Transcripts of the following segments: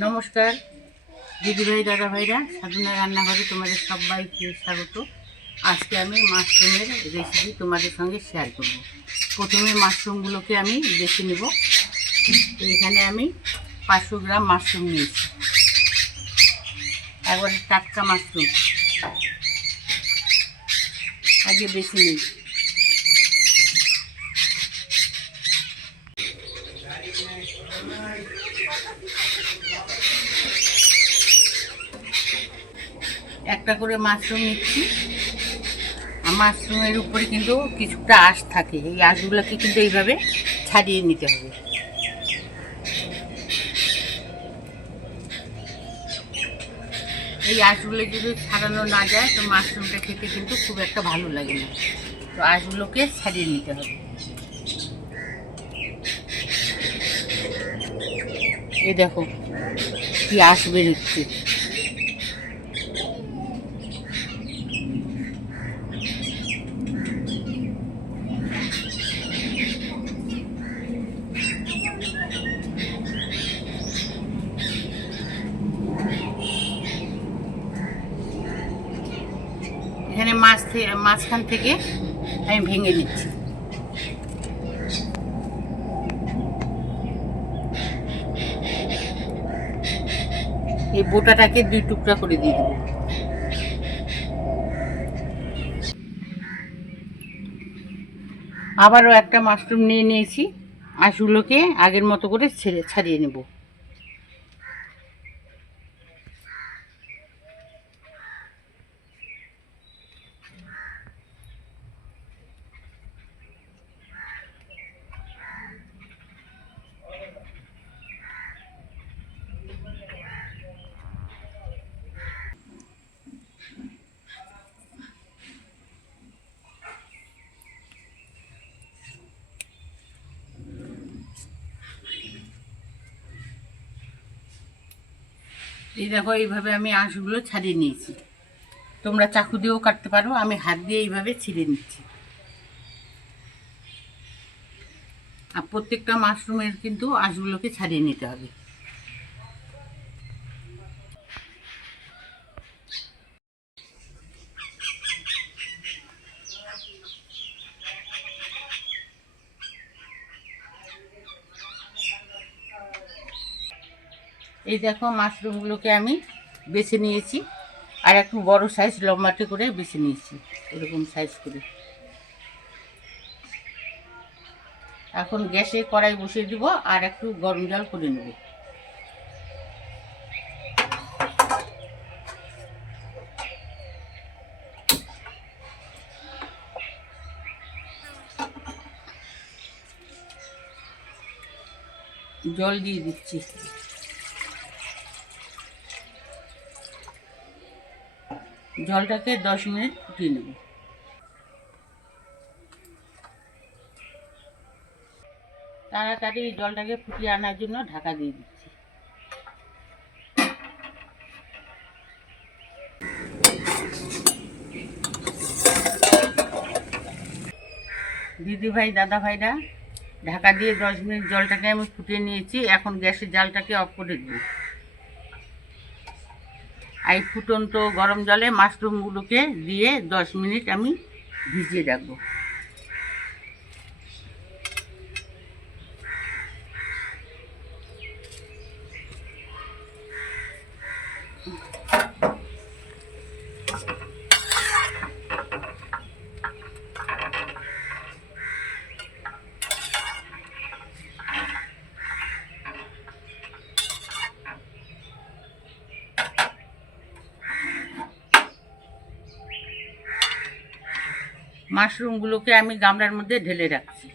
নমস্কার দিদিভাই দাদা ভাইরা, সাধনা রান্নাঘরে তোমাদের সবাইকে স্বাগত। আজকে আমি মাশরুমের রেসিপি তোমাদের সঙ্গে শেয়ার করব। প্রথমে মাশরুমগুলোকে আমি বেছে নেব। তো এখানে আমি 500 গ্রাম মাশরুম নিয়েছি, একবারে টাটকা মাশরুম। আগে বেছে নিই। একটা করে মাশরুম নিচ্ছি। মাশরুমের উপরে কিন্তু কিছুটা আঁশ থাকে, এই আঁশগুলোকে কিন্তু এইভাবে ছাড়িয়ে নিতে হবে। এই আঁশগুলো যদি ছাড়ানো না যায় তো মাশরুমটা খেতে কিন্তু খুব একটা ভালো লাগে না। তো আঁশগুলোকে ছাড়িয়ে নিতে হবে। এই দেখো কি আঁশ বেরোচ্ছে। এখানে মাঝখান থেকে আমি ভেঙে নিচ্ছি। এই বোটাটাকে 2 টুকরা করে দিয়ে দেবো। আবারও একটা মাশরুম নিয়ে নিয়েছি। আঁশগুলোকে আগের মতো করে ছাড়িয়ে নেব। এই দেখো এইভাবে আমি আঁশগুলো ছাড়িয়ে নিয়েছি। তোমরা চাকু দিয়েও কাটতে পারো, আমি হাত দিয়ে এইভাবে ছিঁড়ে নিচ্ছি। আর প্রত্যেকটা মাশরুমের কিন্তু আঁশগুলোকে ছাড়িয়ে নিতে হবে। এই দেখো মাশরুমগুলোকে আমি বেছে নিয়েছি, আর একটু বড় সাইজ লম্বাটে করে বেছে নিয়েছি, এরকম সাইজ করে। এখন গ্যাসে কড়াই বসিয়ে দিব আর একটু গরম জল করে নেব। জল দিয়ে দিচ্ছি। জলটাকে 10 মিনিট ফুটিয়ে নেব। তাড়াতাড়ি জলটাকে ফুটিয়ে আনার জন্য ঢাকা দিয়ে দিচ্ছি। দিদিভাই দাদা ভাইরা, ঢাকা দিয়ে 10 মিনিট জলটাকে আমি ফুটিয়ে নিয়েছি। এখন গ্যাসের জালটাকে অফ করে দিই। এই ফুটন্ত গরম জলে মাশরুমগুলোকে দিয়ে 10 মিনিট আমি ভিজিয়ে রাখবো। মাশরুমগুলোকে আমি গামলার মধ্যে ঢেলে রাখছি।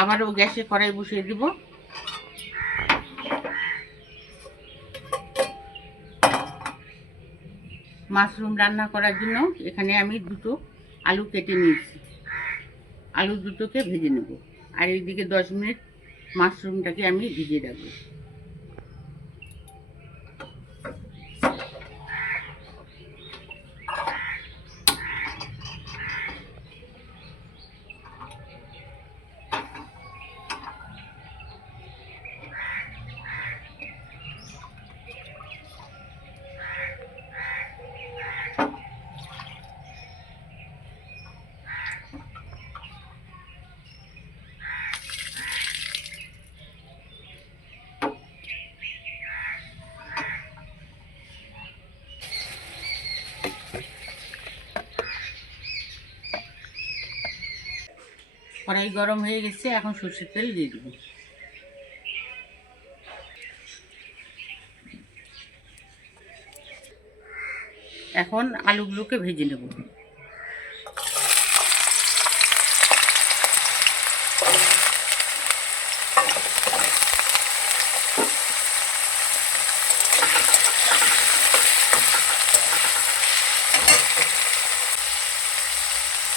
আবারও গ্যাসে কড়াই বসিয়ে দিব। মাশরুম রান্না করার জন্য এখানে আমি 2টো আলু কেটে নিয়েছি, আলু দুটোকে ভেজে নেব। আর এইদিকে 10 মিনিট মাশরুমটাকে আমি ভিজিয়ে রাখবো। কড়াই গরম হয়ে গেছে, এখন সরষের তেল দিয়ে দেবো। এখন আলুগুলোকে ভেজে নেব।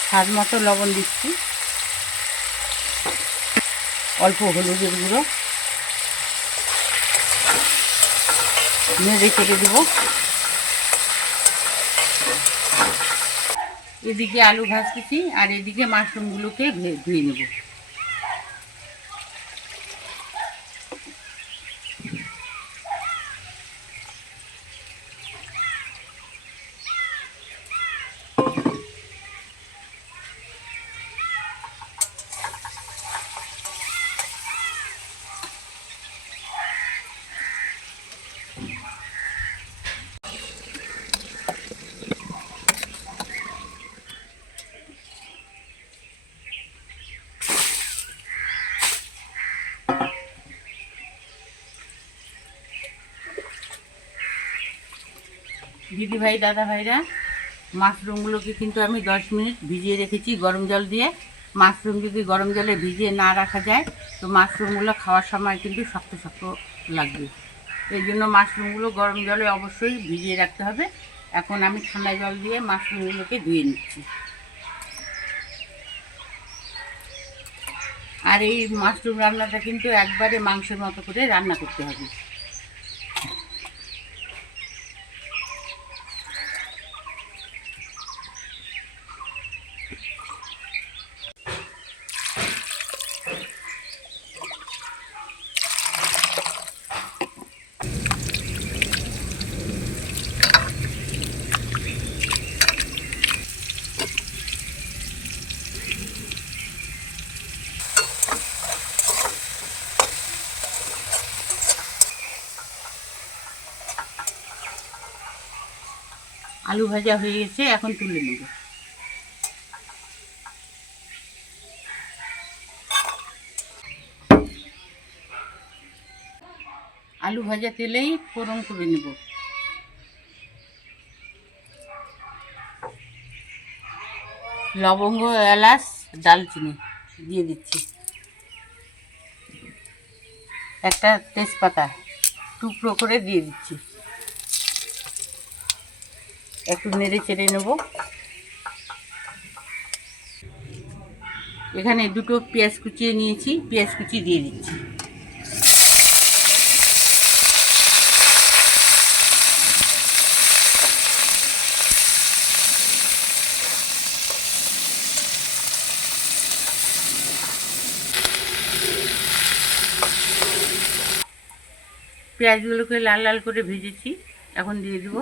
স্বাদ মতো লবণ দিচ্ছি, অল্প হলুদের গুঁড়ো, নেড়ে চেড়ে দেবো। এদিকে আলু ভাজতেছি আর এদিকে মাশরুমগুলোকে ধুয়ে নেব। দিদি ভাই দাদা ভাইরা, মাশরুমগুলোকে কিন্তু আমি 10 মিনিট ভিজিয়ে রেখেছি গরম জল দিয়ে। মাশরুম যদি গরম জলে ভিজিয়ে না রাখা যায় তো মাশরুমগুলো খাওয়ার সময় কিন্তু শক্ত শক্ত লাগবে। এই জন্য মাশরুমগুলো গরম জলে অবশ্যই ভিজিয়ে রাখতে হবে। এখন আমি ঠান্ডা জল দিয়ে মাশরুমগুলোকে ধুয়ে নিচ্ছি। আর এই মাশরুম রান্নাটা কিন্তু একবারে মাংসের মতো করে রান্না করতে হবে। আলু ভাজা হয়ে গেছে, এখন তুলে নেব। আলু ভাজা তেলেই ফোড়ন করে নেব। লবঙ্গ, এলাচ, দালচিনি দিয়ে দিচ্ছি। একটা তেজপাতা টুকরো করে দিয়ে দিচ্ছি। একটু নেড়ে চেড়ে নেব। এখানে দুটো পেঁয়াজ কুচিয়ে নিয়েছি, পেঁয়াজ কুচি দিয়ে দিচ্ছি। পেঁয়াজগুলোকে লাল লাল করে ভেজেছি, এখন দিয়ে দেব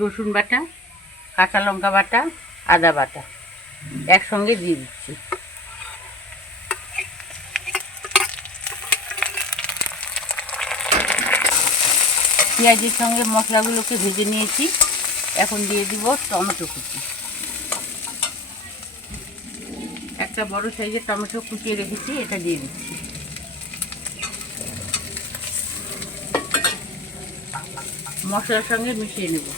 রসুন বাটা, কাঁচা লঙ্কা বাটা, আদা বাটা একসঙ্গে দিয়ে দিচ্ছি। পেঁয়াজের সঙ্গে মশলাগুলোকে ভেজে নিয়েছি, এখন দিয়ে দিব টমেটো কুচি। একটা বড় সাইজের টমেটো কুচিয়ে রেখেছি, এটা দিয়ে দিচ্ছি। মশলার সঙ্গে মিশিয়ে নেব।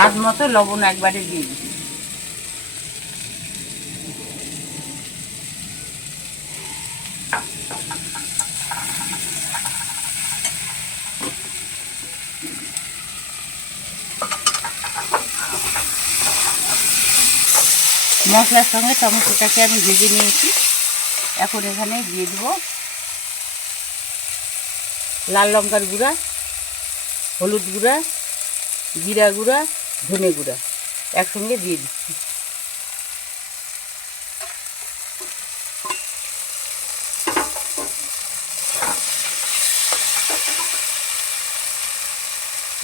স্বাদ মতো লবণ একবারে দিয়ে দিচ্ছি। মশলার সঙ্গে টমেটোটাকে আমি ভেজে নিয়েছি। এখন এখানে দিয়ে দেবো লাল লঙ্কার গুঁড়া, হলুদ গুঁড়া, জিরা গুঁড়া, ধনে গুঁড়া একসঙ্গে দিয়ে দিচ্ছি।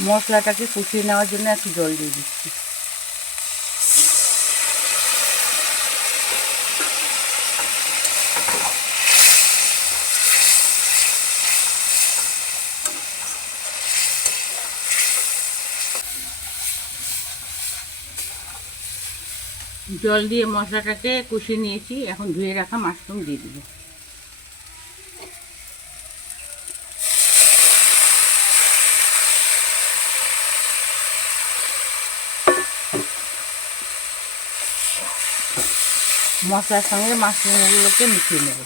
মশলাটাকে কষিয়ে নেওয়ার জন্য একটু জল দিয়ে দিচ্ছি। জল দিয়ে মশলাটাকে কষিয়ে নিয়েছি। এখন ধুয়ে রাখা মাশরুম দিয়ে দেবো। মশলার সঙ্গে মাশরুমগুলোকে মিশিয়ে নেব।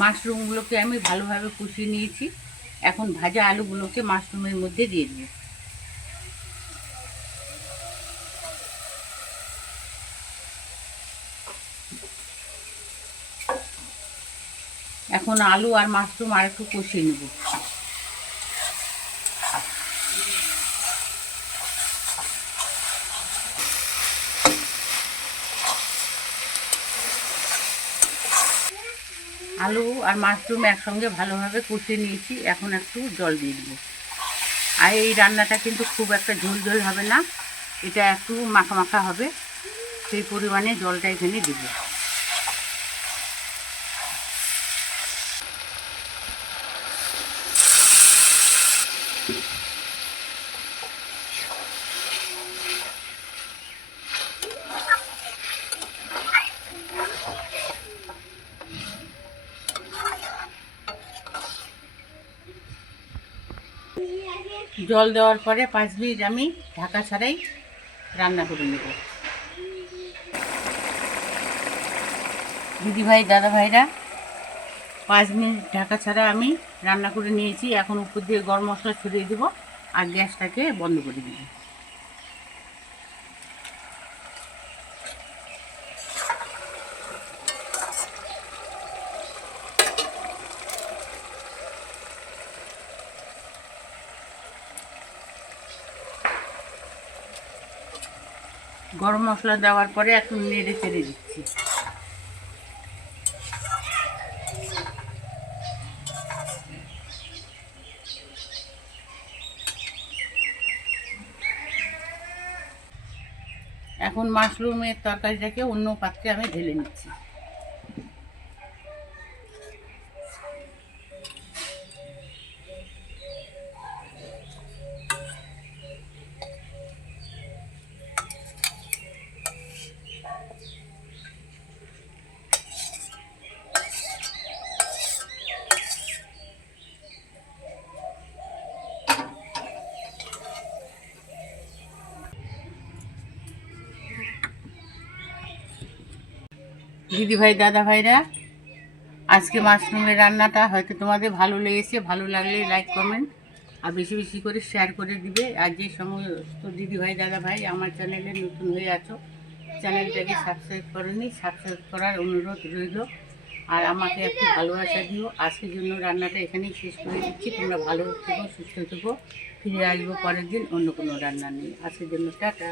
মাশরুমগুলোকে আমি ভালোভাবে কষিয়ে নিয়েছি। এখন ভাজা আলুগুলোকে মাশরুমের মধ্যে দিয়ে দেবো। এখন আলু আর মাশরুম আর একটু কষিয়ে নেব। আলু আর মাশরুম একসঙ্গে ভালোভাবে কষিয়ে নিয়েছি। এখন একটু জল দিয়ে দেবো। আর এই রান্নাটা কিন্তু খুব একটা ঝোল ঝোল হবে না, এটা একটু মাখা মাখা হবে, সেই পরিমাণে জলটা এখানে দেবো। জল দেওয়ার পরে 5 মিনিট আমি ঢাকা ছাড়াই রান্না করে নেব। দিদিভাই দাদাভাইরা 5 মিনিট ঢাকা ছাড়া আমি রান্না করে নিয়েছি। এখন উপর দিয়ে গরম মশলা ছড়িয়ে দেবো আর গ্যাসটাকে বন্ধ করে দেবো। গরম মশলা দেওয়ার পরে একটু নেড়ে চেড়ে দিচ্ছি। এখন মাশরুমের তরকারিটাকে অন্য পাত্রে আমি ঢেলে নিচ্ছি। দিদিভাই দাদাভাইরা, আজকে মাশরুমের রান্নাটা হয়তো তোমাদের ভালো লেগেছে। ভালো লাগলে লাইক কমেন্ট আর বেশি বেশি করে শেয়ার করে দিবে। আর যে সমস্ত দিদিভাই দাদাভাই আমার চ্যানেলে নতুন হয়ে আছো, চ্যানেলটাকে সাবস্ক্রাইব করোনি, সাবস্ক্রাইব করার অনুরোধ রইল। আর আমাকে একটু ভালোবাসা দিও। আজকের জন্য রান্নাটা এখানেই শেষ করে দিচ্ছি। তোমরা ভালো থেকো, সুস্থ থেকো। ফিরে আসবো পরের দিন অন্য কোনো রান্না নিয়ে। আজকের জন্য টাটা।